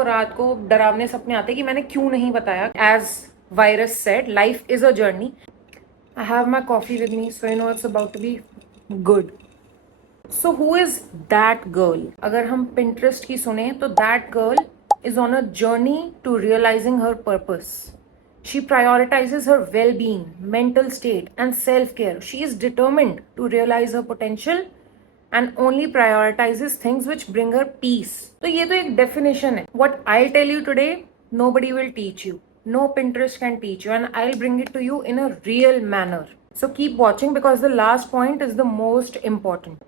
को रात को डरावने सपने आते कि मैंने क्यों नहीं बताया. As Virus said, life is a journey. I have my coffee with me, so you know it's about to be good. So who is that girl? अगर हम Pinterest की सुने तो that girl is on a journey to realizing her purpose. She prioritizes her well-being, mental state and self-care. She is determined to realize her potential and only prioritizes things which bring her peace. तो ये तो एक definition है. What I'll tell you today, nobody will teach you. No Pinterest can teach you, and I'll bring it to you in a real manner. So keep watching because the last point is the most important.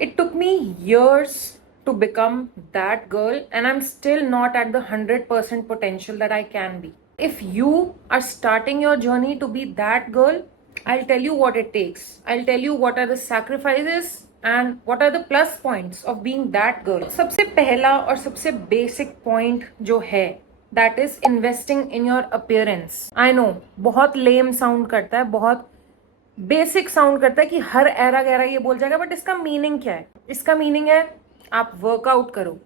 It took me years to become that girl, and I'm still not at the 100% potential that I can be. If you are starting your journey to be that girl, I'll tell you what it takes. I'll tell you what are the sacrifices and what are the plus points of being that girl. सबसे पहला और सबसे basic point जो है, that is investing in your appearance. I know बहुत lame sound करता है, बहुत बेसिक साउंड करता है कि हर एरा गैरा ये बोल जाएगा, बट इसका मीनिंग क्या है? इसका मीनिंग है आप वर्कआउट करो.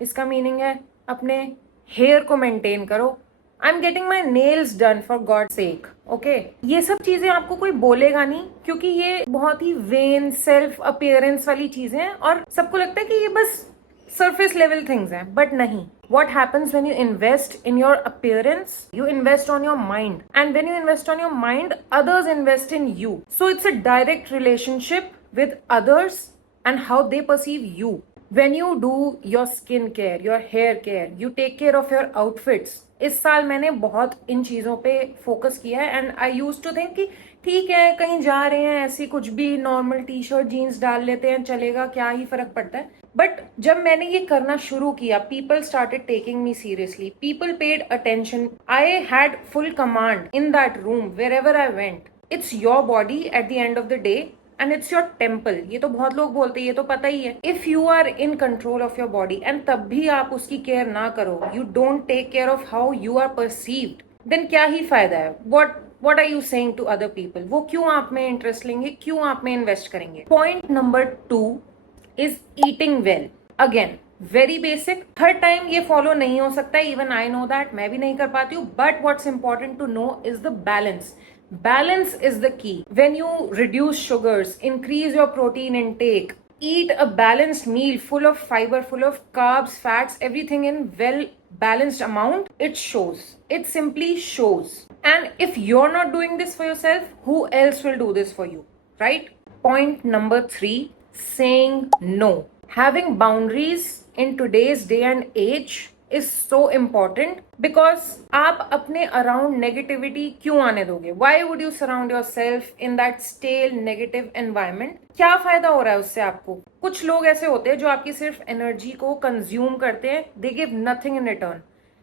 इसका मीनिंग है अपने हेयर को मेंटेन करो. I am getting my nails done for God sake. Okay, ये सब चीजें आपको कोई बोलेगा नहीं, क्योंकि ये बहुत ही वेन सेल्फ अपियरेंस वाली चीजें हैं और सबको लगता है कि ये बस surface level things हैं, but नहीं. What happens when you invest in your appearance? You invest on your mind, and when you invest on your mind, others invest in you. So it's a direct relationship with others and how they perceive you. When you do your skin care, your hair care, you take care of your outfits. इस साल मैंने बहुत इन चीजों पे focus किया है, and I used to think कि ठीक है कहीं जा रहे हैं ऐसी कुछ भी नॉर्मल टी शर्ट जीन्स डाल लेते हैं, चलेगा, क्या ही फर्क पड़ता है. बट जब मैंने ये करना शुरू किया, people started taking me seriously. People paid attention. I had full command in that room wherever I went. It's your body at the end of the day and it's your temple. ये तो बहुत लोग बोलते हैं, ये तो पता ही है. If you are in control of your body and तब भी आप उसकी केयर ना करो, you don't take care of how you are perceived, then क्या ही फायदा है? What are you saying to other people? वो क्यों आप में इंटरेस्ट लेंगे, क्यों आप में इन्वेस्ट करेंगे? Point number 2 is eating well. Again, very basic. Her time ये फॉलो नहीं हो सकता. Even I know that. मैं भी नहीं कर पाती हूँ. But what's important to know is the balance. Balance is the key. When you reduce sugars, increase your protein intake, eat a balanced meal full of fiber, full of carbs, fats, everything in well balanced amount, it shows. It simply shows. And if you're not doing this for yourself, who else will do this for you? Right? Point number 3, saying no. Having boundaries in today's day and age is so important because आप अपने around negativity क्यों आने दोगे? Why would you surround yourself in that stale negative environment? क्या फायदा हो रहा है उससे आपको? कुछ लोग ऐसे होते हैं जो आपकी सिर्फ एनर्जी को कंज्यूम करते हैं. They give nothing in return.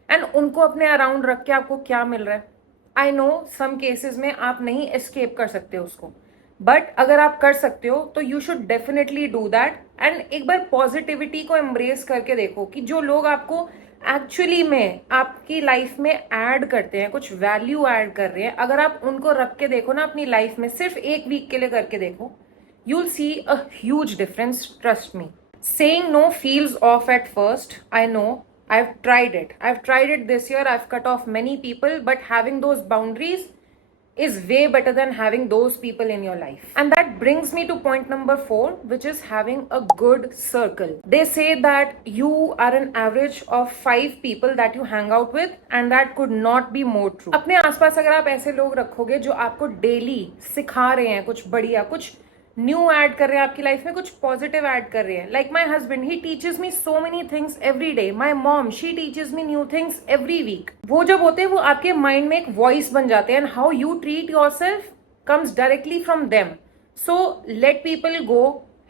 And उनको अपने अराउंड रख के आपको क्या मिल रहा है? आई नो सम केसेस में आप नहीं एस्केप कर सकते उसको, बट अगर आप कर सकते हो तो you should definitely do that. And एक बार पॉजिटिविटी को एम्ब्रेस करके देखो कि जो लोग आपको एक्चुअली में आपकी लाइफ में ऐड करते हैं, कुछ वैल्यू ऐड कर रहे हैं, अगर आप उनको रख के देखो ना अपनी लाइफ में, सिर्फ एक वीक के लिए करके देखो, you'll see a huge difference, trust me. Saying no feels off at first, I know. I've tried it this year. I've cut off many people, but having those boundaries is way better than having those people in your life. And that brings me to point number 4, which is having a good circle. They say that you are an average of 5 people that you hang out with, and that could not be more true. अपने आसपास अगर आप ऐसे लोग रखोगे जो आपको daily सिखा रहे हैं कुछ बढ़िया, कुछ न्यू ऐड कर रहे हैं आपकी लाइफ में, कुछ पॉजिटिव ऐड कर रहे हैं. Like my husband, he teaches me so many things every day. My mom, she teaches me new things every week. वो जब होते हैं वो आपके माइंड में एक वॉइस बन जाते हैं, and how you treat your self comes directly from them. So let people go,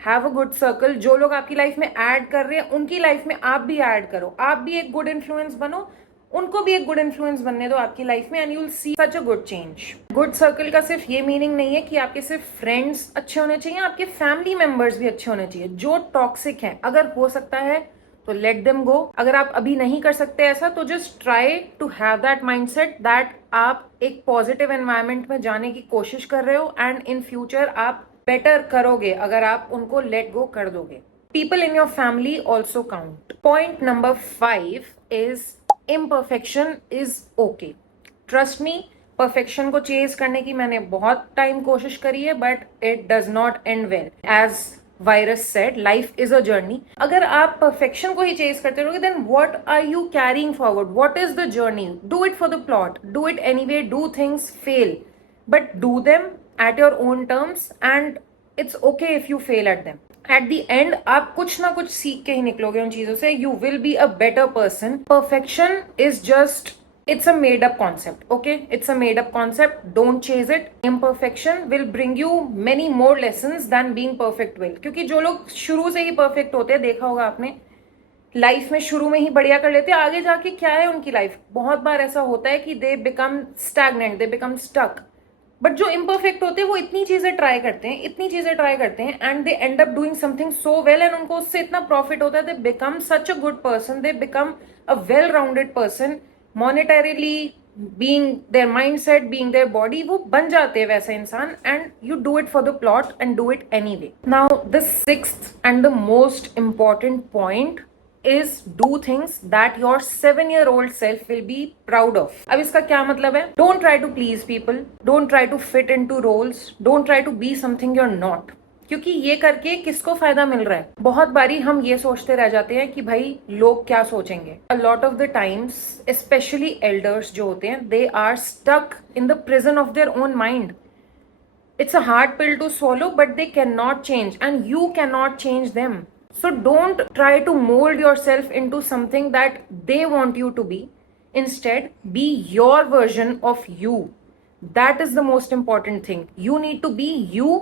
have a good circle. जो लोग आपकी लाइफ में ऐड कर रहे हैं उनकी लाइफ में आप भी ऐड करो, आप भी एक गुड इन्फ्लुएंस बनो, उनको भी एक गुड इन्फ्लुएंस बनने दो आपकी लाइफ में, and you will see such a good change. Good circle का सिर्फ ये मीनिंग नहीं है कि आपके सिर्फ फ्रेंड्स अच्छे होने चाहिए, आपके फैमिली मेंबर्स भी अच्छे होने चाहिए. जो टॉक्सिक हैं, अगर हो सकता है तो लेट देम गो. अगर आप अभी नहीं कर सकते ऐसा, तो just try to have that mindset that आप एक पॉजिटिव एनवायरनमेंट में जाने की कोशिश कर रहे हो, एंड इन फ्यूचर आप बेटर करोगे अगर आप उनको लेट गो कर दोगे. People in your family also count. Point number 5 is imperfection is okay. Trust me, perfection को चेज करने की मैंने बहुत टाइम कोशिश करी है, but it does not end well. As Virus said, life is a journey. अगर आप perfection को ही chase करते रहोगे, then what are you carrying forward? What is the journey? Do it for the plot. Do it anyway. Do things fail, but do them at your own terms, and it's okay if you fail at them. At the end, आप कुछ ना कुछ सीख के ही निकलोगे उन चीजों से. You will be a better person. Perfection is just, it's a made up concept, okay? It's a made up concept. Don't chase it. Imperfection will bring you many more lessons than being perfect will. क्योंकि जो लोग शुरू से ही perfect होते हैं, देखा होगा आपने, लाइफ में शुरू में ही बढ़िया कर लेते हैं, आगे जाके क्या है उनकी लाइफ, बहुत बार ऐसा होता है कि they become stagnant, they become stuck. But जो इम्परफेक्ट होते हैं वो इतनी चीजें ट्राई करते हैं and they end up doing something so well, and उनको उससे इतना प्रॉफिट होता है, they become such a good person, they become a well rounded person, monetarily, being their mindset, being their body, वो बन जाते हैं वैसा इंसान. and you do it for the plot and do it anyway. Now the sixth and the most important point is do things that your 7-year-old self will be proud of. अब इसका क्या मतलब है? Don't try to please people, don't try to fit into roles, don't try to be something you're not. क्योंकि ये करके किसको फायदा मिल रहा है? बहुत बारी हम ये सोचते रह जाते हैं कि भाई लोग क्या सोचेंगे. A lot of the times, specially elders जो होते हैं, they are stuck in the prison of their own mind. It's a hard pill to swallow, but they cannot change, and you cannot change them. So don't try to mold yourself into something that they want you to be. Instead, be your version of you. That is the most important thing. You need to be you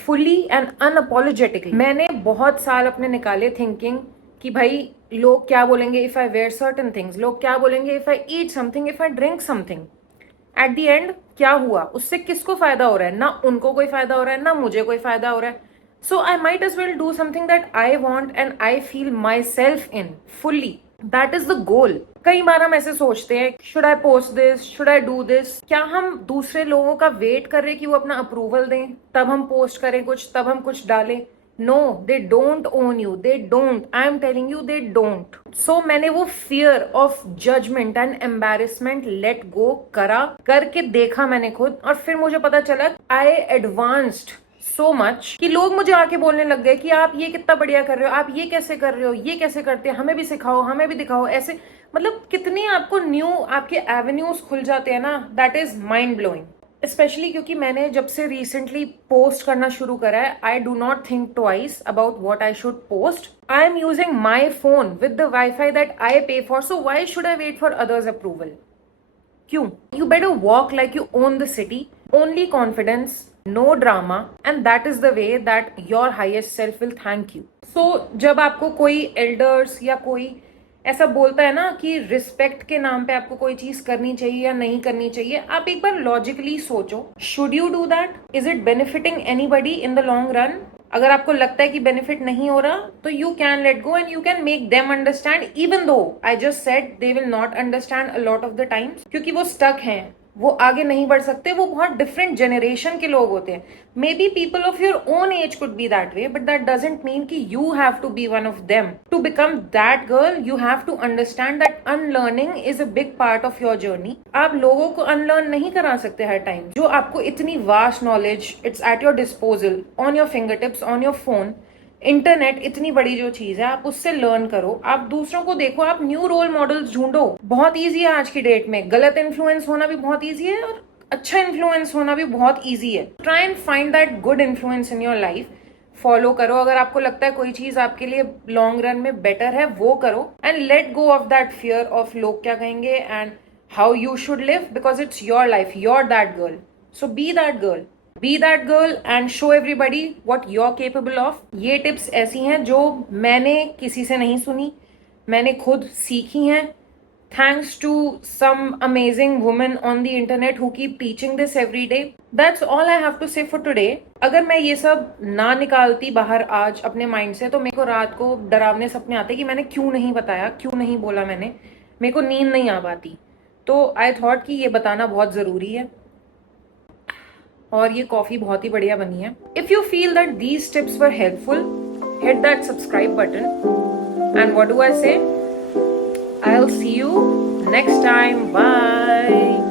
fully and unapologetically. मैंने बहुत साल अपने निकाले thinking कि भाई लोग क्या बोलेंगे if I wear certain things, लोग क्या बोलेंगे if I eat something, if I drink something. At the end क्या हुआ? उससे किसको फायदा हो रहा है? ना उनको कोई फायदा हो रहा है, ना मुझे कोई फायदा हो रहा है. So I might as well do something that I want and I feel myself in fully. That is the goal. कई बार हम ऐसे सोचते हैं, should I post this, should I do this? क्या हम दूसरे लोगों का वेट कर रहे हैं कि वो अपना अप्रूवल दें, तब हम पोस्ट करें कुछ, तब हम कुछ डालें? No, they don't own you. They don't. I am telling you, they don't. So मैंने वो fear of judgment and embarrassment let go करके देखा मैंने खुद, और फिर मुझे पता चला I advanced so much कि लोग मुझे आके बोलने लग गए कि आप ये कितना बढ़िया कर रहे हो, आप ये कैसे कर रहे हो, ये कैसे करते हैं, हमें भी सिखाओ, हमें भी दिखाओ. ऐसे मतलब कितने आपको न्यू आपके एवेन्यूज खुल जाते हैं ना. That is mind blowing. Specially क्योंकि मैंने जब से रिसेंटली पोस्ट करना शुरू करा है, I do not think twice about what I should post. I am using my phone with the wifi that I pay for, so why should I wait for others approval? क्यों? You better walk like you own the city. Only confidence, no drama, and that is the way that your highest self will thank you. So जब आपको कोई elders या कोई ऐसा बोलता है ना कि रिस्पेक्ट के नाम पे आपको कोई चीज करनी चाहिए या नहीं करनी चाहिए, आप एक बार लॉजिकली सोचो, should you do that? Is it benefiting anybody in the long run? अगर आपको लगता है कि बेनिफिट नहीं हो रहा, तो you can let go and you can make them understand, even though I just said they will not understand a lot of the times, क्योंकि वो स्टक हैं, वो आगे नहीं बढ़ सकते, वो बहुत डिफरेंट जनरेशन के लोग होते हैं. Maybe people of your own age could be that way, but that doesn't mean कि you have to be one of them. To become that girl, you have to understand that unlearning is a big part of your journey. आप लोगों को unlearn नहीं करा सकते हर time. जो आपको इतनी vast knowledge, it's at your disposal, on your finger tips, on your phone. Internet इतनी बड़ी जो चीज है, आप उससे लर्न करो, आप दूसरों को देखो, आप न्यू रोल मॉडल्स ढूंढो. बहुत ईजी है आज की डेट में. गलत इन्फ्लुएंस होना भी बहुत ईजी है और अच्छा इन्फ्लुएंस होना भी बहुत ईजी है. Try and find that good influence in your life. Follow करो. अगर आपको लगता है कोई चीज आपके लिए लॉन्ग रन में बेटर है, वो करो. And let go of that fear of लोग क्या कहेंगे and how you should live, because it's your life, your that girl. So be that girl. Be that girl and show everybody what you're capable of. ये tips ऐसी हैं जो मैंने किसी से नहीं सुनी, मैंने खुद सीखी हैं. Thanks to some amazing women on the internet who keep teaching this every day. That's all I have to say for today. अगर मैं ये सब ना निकालती बाहर आज अपने माइंड से, तो मेरे को रात को डरावने सपने आते कि मैंने क्यों नहीं बताया, क्यों नहीं बोला मैंने, मेरे को नींद नहीं आ पाती. तो आई थॉट कि ये बताना बहुत ज़रूरी है. और ये कॉफी बहुत ही बढ़िया बनी है. If you feel that these tips were helpful, hit that subscribe button. And what do I से? I'll see you next time. Bye.